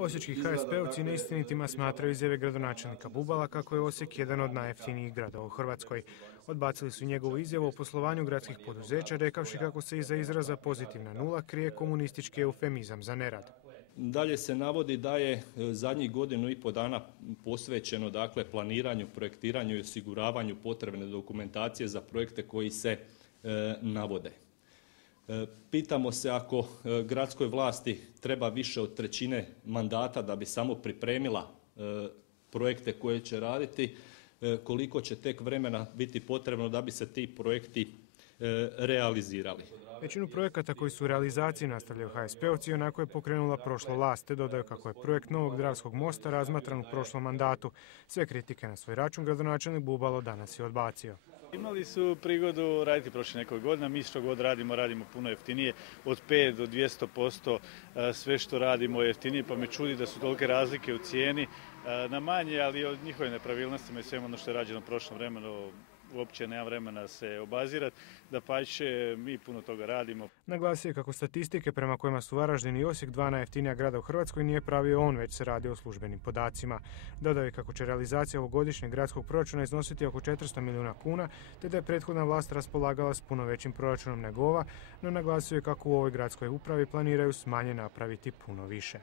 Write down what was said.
Osječki HSP-ovci neistinitima smatraju izjave gradonačelnika Bubala kako je Osijek jedan od najjeftinijih gradova u Hrvatskoj. Odbacili su njegovu izjavu o poslovanju gradskih poduzeća, rekavši kako se iza izraza pozitivna nula krije komunistički eufemizam za nerad. Dalje se navodi da je zadnjih 1,5 dana posvećeno planiranju, projektiranju i osiguravanju potrebne dokumentacije za projekte koji se navode. Pitamo se, ako gradskoj vlasti treba više od 1/3 mandata da bi samo pripremila projekte koje će raditi, koliko će tek vremena biti potrebno da bi se ti projekti realizirali. Većinu projekata koji su u realizaciji nastavljaju HSP-ovci, onako je pokrenula prošla vlast, te dodaju kako je projekt novog Dravskog mosta razmatran u prošlom mandatu. Sve kritike na svoj račun gradonačelnik Bubalo danas je odbacio. Imali su prigodu raditi prošle nekoliko godina, mi što god radimo puno jeftinije, od 5 do 200% sve što radimo je jeftinije, pa me čudi da su tolike razlike u cijeni na manje, ali od njihove nepravilnostima i svemu ono što je rađeno u prošlom vremenu uopće nema vremena se obazirati, dapače mi puno toga radimo. Naglasio je kako statistike prema kojima su Varaždin i Osijek dva najjeftinija grada u Hrvatskoj nije pravio on, već se radi o službenim podacima. Dodao je kako će realizacija ovogodišnjeg gradskog proračuna iznositi oko 400 milijuna kuna, te da je prethodna vlast raspolagala s puno većim proračunom nego ova, no naglasio je kako u ovoj gradskoj upravi planiraju s manje napraviti puno više.